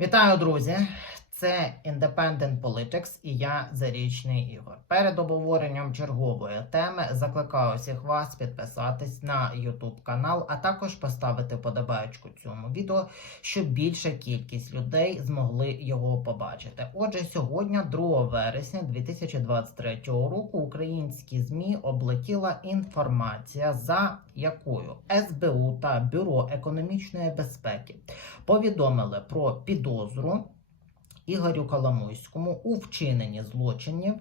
Вітаю, друзі! Це Independent Politics і я Зарічний Ігор. Перед обговоренням чергової теми закликаю всіх вас підписатись на YouTube канал, а також поставити подобаєчку цьому відео, щоб більша кількість людей змогли його побачити. Отже, сьогодні, 2 вересня 2023 року, українські ЗМІ облетіла інформація, за якою СБУ та Бюро економічної безпеки повідомили про підозру Ігорю Коломойському у вчиненні злочинів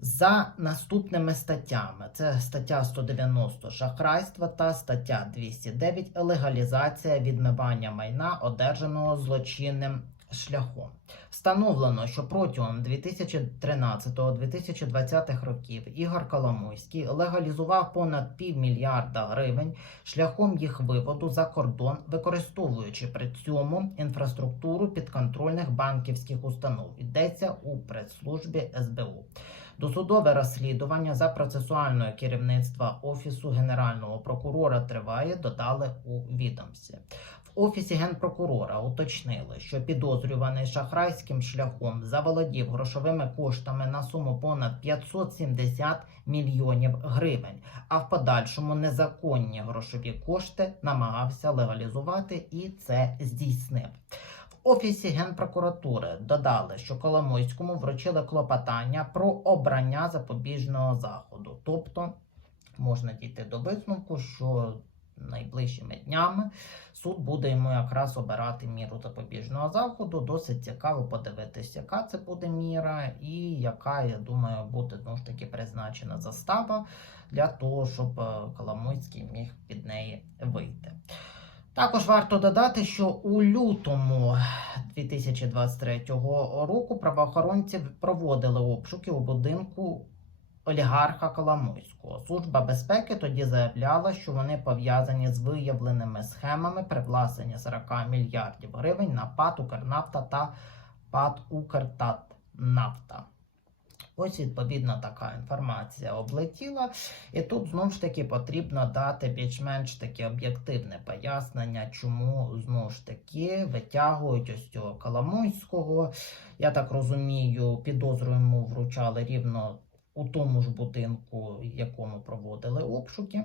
за наступними статтями: це стаття 190 шахрайства та стаття 209 легалізація відмивання майна, одержаного злочинним шляхом. Встановлено, що протягом 2013-2020 років Ігор Коломойський легалізував понад півмільярда гривень шляхом їх виводу за кордон, використовуючи при цьому інфраструктуру підконтрольних банківських установ. Йдеться у прес-службі СБУ. Досудове розслідування за процесуального керівництва Офісу Генерального прокурора триває, додали у відомстві. Офісі генпрокурора уточнили, що підозрюваний шахрайським шляхом заволодів грошовими коштами на суму понад 570 мільйонів гривень, а в подальшому незаконні грошові кошти намагався легалізувати і це здійснив. Офісі Генпрокуратури додали, що Коломойському вручили клопотання про обрання запобіжного заходу. Тобто можна дійти до висновку, що найближчими днями суд буде йому якраз обирати міру запобіжного заходу. Досить цікаво подивитися, яка це буде міра, і яка, я думаю, буде знову ж таки призначена застава для того, щоб е, Коломойський міг під неї вийти. Також варто додати, що у лютому 2023 року правоохоронці проводили обшуки у будинку олігарха Коломойського. Служба безпеки тоді заявляла, що вони пов'язані з виявленими схемами привласнення 40 мільярдів гривень на ПАТ «Укрнафта» та ПАТ «Укртатнафта». Ось відповідно така інформація облетіла, і тут знову ж таки потрібно дати більш-менш таке об'єктивне пояснення, чому знову ж таки витягують ось цього Коломойського. Я так розумію, підозру йому вручали рівно у тому ж будинку, якому проводили обшуки.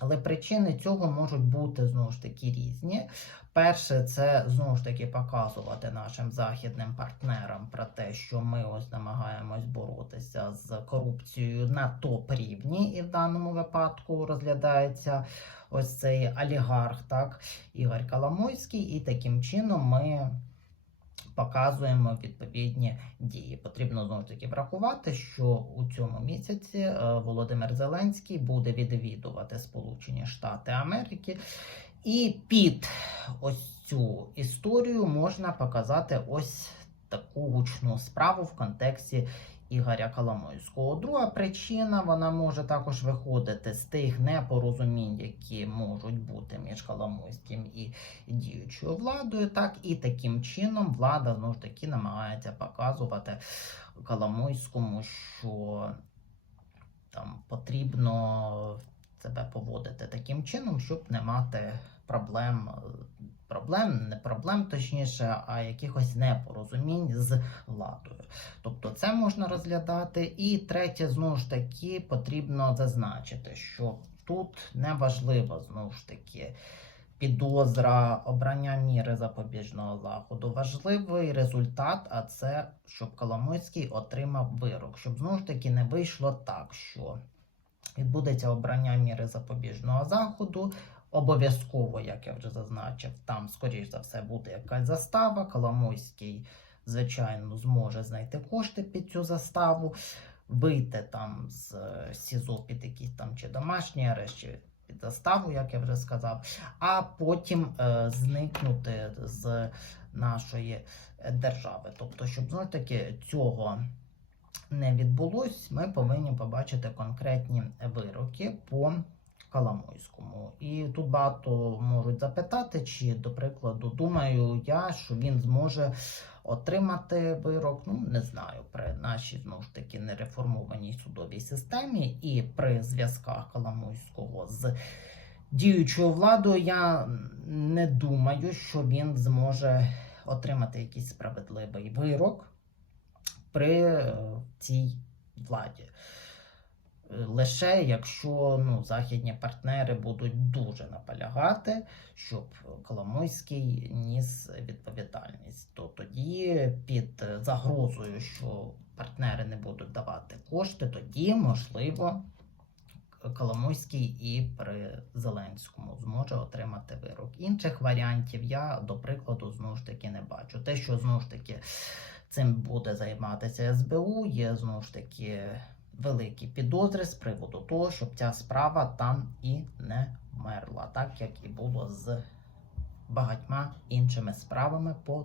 Але причини цього можуть бути знову ж таки різні. Перше, це знову ж таки показувати нашим західним партнерам про те, що ми ось намагаємось боротися з корупцією на топ рівні, і в даному випадку розглядається ось цей олігарх, так, Ігор Коломойський, і таким чином ми. Показуємо відповідні дії. Потрібно знову ж таки врахувати, що у цьому місяці е, Володимир Зеленський буде відвідувати Сполучені Штати Америки, і під ось цю історію можна показати ось таку гучну справу в контексті Ігоря Коломойського. Друга причина вона може також виходити з тих непорозумінь, які можуть бути між Коломойським і діючою владою. Так і таким чином влада знову ж таки намагається показувати Коломойському, що там потрібно себе поводити таким чином, щоб не мати проблем. Проблем, не проблем, точніше, а якихось непорозумінь з владою. Тобто це можна розглядати. І третє, знову ж таки, потрібно зазначити, що тут не важливо знову ж таки підозра обрання міри запобіжного заходу. Важливий результат, а це щоб Коломойський отримав вирок, щоб знову ж таки не вийшло так, що відбудеться обрання міри запобіжного заходу. Обов'язково, як я вже зазначив, там, скоріш за все, буде якась застава. Коломойський, звичайно, зможе знайти кошти під цю заставу, вийти там з е, СІЗО під якісь там чи домашні арешт, під заставу, як я вже сказав, а потім е, зникнути з нашої держави. Тобто, щоб знову ж таки цього не відбулось, ми повинні побачити конкретні вироки по Коломойському. І тут багато можуть запитати, чи, до прикладу, думаю я, що він зможе отримати вирок. Ну, не знаю, при нашій знову ж таки нереформованій судовій системі і при зв'язках Коломойського з діючою владою, я не думаю, що він зможе отримати якийсь справедливий вирок при е, цій владі. Лише якщо ну, західні партнери будуть дуже наполягати, щоб Коломойський ніс відповідальність, то тоді під загрозою, що партнери не будуть давати кошти, тоді можливо Коломойський і при Зеленському зможе отримати вирок. Інших варіантів я, до прикладу, знову ж таки не бачу. Те, що знову ж таки цим буде займатися СБУ, є знову ж таки великі підозри з приводу того, щоб ця справа там і не вмерла, так як і було з багатьма іншими справами по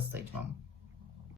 göstereceğim.